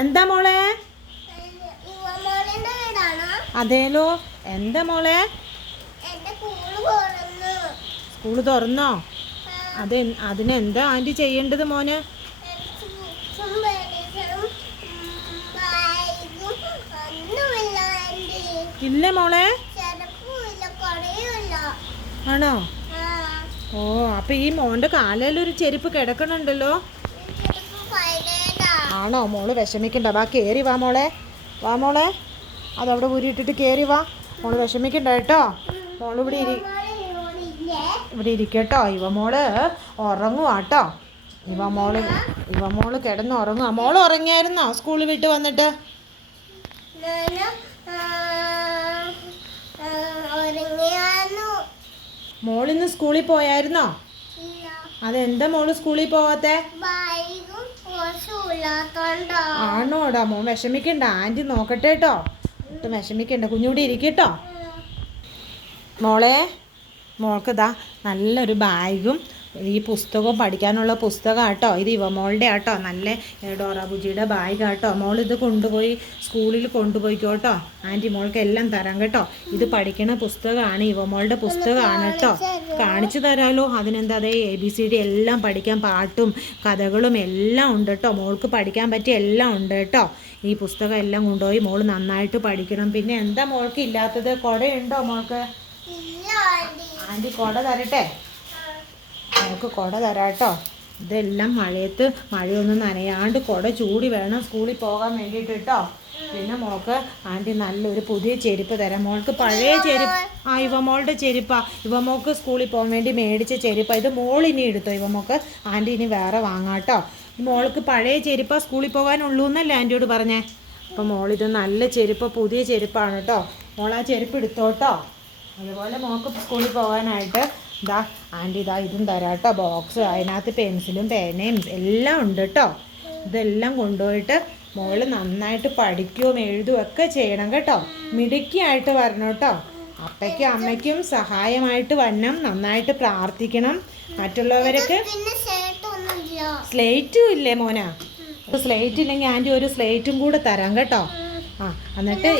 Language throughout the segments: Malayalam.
എന്താ മോളെ? അതേലോ. എന്താ മോളെ? സ്കൂൾ തുറന്നോ? അത് അതിനെന്താ ആന്റി ചെയ്യേണ്ടത് മോന്? ഇല്ല മോളെ. ആണോ? ഓ അപ്പൊ ഈ മോന്റെ കാലയിലൊരു ചെരുപ്പ് കിടക്കണുണ്ടല്ലോ. ആണോ മോൾ? വിഷമിക്കണ്ട. വാ കയറി വാ മോളെ. വാ മോളെ. അതവിടെ ഊരിയിട്ടിട്ട് കയറി വാ. മോൾ വിഷമിക്കണ്ട കേട്ടോ. മോൾ ഇവിടെ ഇരി ഇവിടെ ഇരിക്കട്ടോ ഇവ മോൾ. ഉറങ്ങുവാട്ടോ ഇവ മോൾ ഇവ മോൾ കിടന്ന് ഉറങ്ങുക മോൾ ഉറങ്ങിയായിരുന്നോ സ്കൂളിൽ വിട്ട് വന്നിട്ട്? മോളിന്ന് സ്കൂളിൽ പോയായിരുന്നോ? അതെന്താ മോൾ സ്കൂളിൽ പോവാത്തേ? ആണോടാ മോൻ വിഷമിക്കണ്ട. ആന്റി നോക്കട്ടെ കേട്ടോ ഒട്ടും വിഷമിക്കണ്ട. കുഞ്ഞുകൂടി ഇരിക്കട്ടോ. മോളെ മോൾക്ക് ഇതാ നല്ലൊരു ബാഗും ഈ പുസ്തകവും പഠിക്കാനുള്ള പുസ്തകം ആട്ടോ ഇത് ഇവമോളുടെ ആട്ടോ. നല്ല ഡോറാബുജിയുടെ ഡോറ ബുജിയുടെ ബാഗ് ആട്ടോ മോൾ ഇത് കൊണ്ടുപോയി സ്കൂളിൽ കൊണ്ടുപോയിക്കോട്ടോ. ആന്റി മോൾക്ക് എല്ലാം തരാം കേട്ടോ. ഇത് പഠിക്കണ പുസ്തകമാണ് ഇവമോളുടെ പുസ്തകമാണ് കേട്ടോ. കാണിച്ചു തരാമല്ലോ അതിനെന്താ അതേ എ ബി സി ഡി എല്ലാം പഠിക്കാൻ പാട്ടും കഥകളും എല്ലാം ഉണ്ട് കേട്ടോ. മോൾക്ക് പഠിക്കാൻ പറ്റിയ എല്ലാം ഉണ്ട് കേട്ടോ. ഈ പുസ്തകം എല്ലാം കൊണ്ടുപോയി മോൾ നന്നായിട്ട് പഠിക്കണം. പിന്നെ എന്താ മോൾക്ക് ഇല്ലാത്തത്? കുടയുണ്ടോ മോൾക്ക്? ആന്റി കുട തരട്ടെ? മോൾക്ക് കുട തരാം കേട്ടോ. ഇതെല്ലാം മഴയത്ത് മഴയൊന്നും നനയാണ്ട് കുട ചൂടി വേണം സ്കൂളിൽ പോകാൻ വേണ്ടിയിട്ട് കേട്ടോ. പിന്നെ മോൾക്ക് ആന്റി നല്ലൊരു പുതിയ ചെരുപ്പ് തരാം. മോൾക്ക് പഴയ ചെരുപ്പ് ആ ഇവമോളുടെ ചെരുപ്പാണ് ചെരുപ്പാ. ഇവ സ്കൂളിൽ പോകാൻ വേണ്ടി മേടിച്ച ചെരുപ്പാ. ഇത് മോൾ ഇനി എടുത്തോ? ഇവമോൾക്ക് ആന്റി ഇനി വേറെ വാങ്ങാട്ടോ മോൾക്ക് പഴയ ചെരുപ്പാ സ്കൂളിൽ പോകാനുള്ളൂ എന്നല്ലേ ആന്റിയോട് പറഞ്ഞേ? അപ്പോൾ മോളിത് നല്ല ചെരുപ്പ് പുതിയ ചെരുപ്പാണ് കേട്ടോ. മോൾ ആ ചെരുപ്പ് എടുത്തോട്ടോ. അതുപോലെ മോൾക്ക് സ്കൂളിൽ പോകാനായിട്ട് ഇതാ ആന്റി ഇതാ ഇതും തരാം കേട്ടോ ബോക്സ് അതിനകത്ത് പെൻസിലും പേനയും എല്ലാം ഉണ്ട് കേട്ടോ ഇതെല്ലാം കൊണ്ടുപോയിട്ട് മോൾ നന്നായിട്ട് പഠിക്കുകയും എഴുതുകയും ഒക്കെ ചെയ്യണം കേട്ടോ. മിടുക്കിയായിട്ട് വരണം കേട്ടോ അപ്പയ്ക്കും അമ്മയ്ക്കും സഹായമായിട്ട് വരണം നന്നായിട്ട് പ്രാർത്ഥിക്കണം. മറ്റുള്ളവർക്ക് സ്ലേറ്റും ഇല്ലേ മോന? സ്ലേറ്റ് ഇല്ലെങ്കിൽ ആന്റി ഒരു സ്ലേറ്റും കൂടെ തരാം കേട്ടോ. ആ എന്നിട്ട്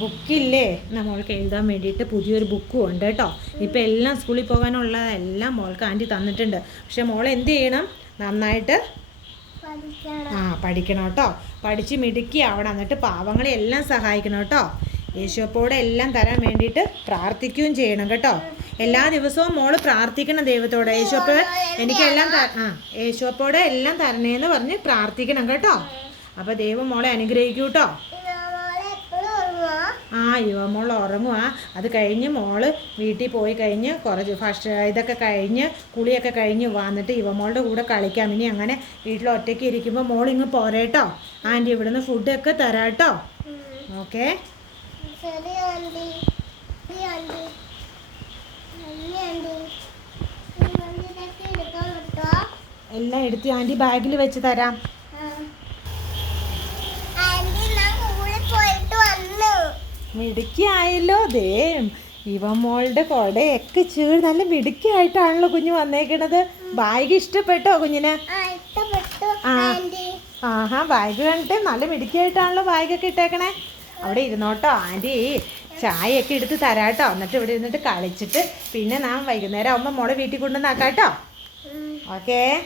ബുക്കില്ലേ? നമ്മൾക്ക് എഴുതാൻ വേണ്ടിയിട്ട് പുതിയൊരു ബുക്കും ഉണ്ട് കേട്ടോ. ഇപ്പം എല്ലാം സ്കൂളിൽ പോകാനുള്ളതെല്ലാം മോൾക്ക് ആന്റി തന്നിട്ടുണ്ട്. പക്ഷെ മോൾ എന്ത് ചെയ്യണം? നന്നായിട്ട് ആ പഠിക്കണം കേട്ടോ. പഠിച്ച് മിടുക്കി ആവണം എന്നിട്ട് പാവങ്ങളെ എല്ലാം സഹായിക്കണം കേട്ടോ. യേശുവപ്പോടെ എല്ലാം തരാൻ വേണ്ടിയിട്ട് പ്രാർത്ഥിക്കുകയും ചെയ്യണം കേട്ടോ. എല്ലാ ദിവസവും മോൾ പ്രാർത്ഥിക്കണം ദൈവത്തോടെ. യേശുപ്പ എനിക്കെല്ലാം എല്ലാം ആ യേശുവപ്പോടെ എല്ലാം തരണേന്ന് പറഞ്ഞ് പ്രാർത്ഥിക്കണം കേട്ടോ. അപ്പോൾ ദൈവം മോളെ അനുഗ്രഹിക്കൂ കേട്ടോ. ഇവമോൾ എപ്പോഴും ഉറങ്ങുവാ ആ യുവ മോൾ ഉറങ്ങുക അത് കഴിഞ്ഞ് മോൾ വീട്ടിൽ പോയി കഴിഞ്ഞ് കുറച്ച് ഫസ്റ്റ് ഇതൊക്കെ കഴിഞ്ഞ് കുളിയൊക്കെ കഴിഞ്ഞ് വന്നിട്ട് യുവമോളുടെ കൂടെ കളിക്കാം. ഇനി അങ്ങനെ വീട്ടിൽ ഒറ്റയ്ക്ക് ഇരിക്കുമ്പോൾ മോൾ ഇങ്ങ് പോരേട്ടോ ആന്റി ഇവിടുന്ന് ഫുഡൊക്കെ തരാട്ടോ ഓക്കെ. ശരി എല്ലാം എടുത്ത് ആന്റി ബാഗിൽ വെച്ച് തരാം. മിടുക്കിയായല്ലോ ദേ. ഇവ മോളുടെ കൊടയൊക്കെ ചീട് നല്ല മിടുക്കിയായിട്ടാണല്ലോ കുഞ്ഞു വന്നേക്കണത്. ബാഗ് ഇഷ്ടപ്പെട്ടോ കുഞ്ഞിന്? ആ. ആഹാ ബാഗ് കണ്ടിട്ട് നല്ല മിടുക്കിയായിട്ടാണല്ലോ ബാഗൊക്കെ ഇട്ടേക്കണേ. അവിടെ ഇരുന്നോട്ടോ ആന്റി. ചായയൊക്കെ എടുത്ത് തരാട്ടോ. എന്നിട്ട് ഇവിടെ ഇരുന്നിട്ട് കളിച്ചിട്ട് പിന്നെ നാം വൈകുന്നേരം ആകുമ്പോൾ മോളെ വീട്ടിൽ കൊണ്ടുവന്നാക്കാട്ടോ. ഓക്കേ.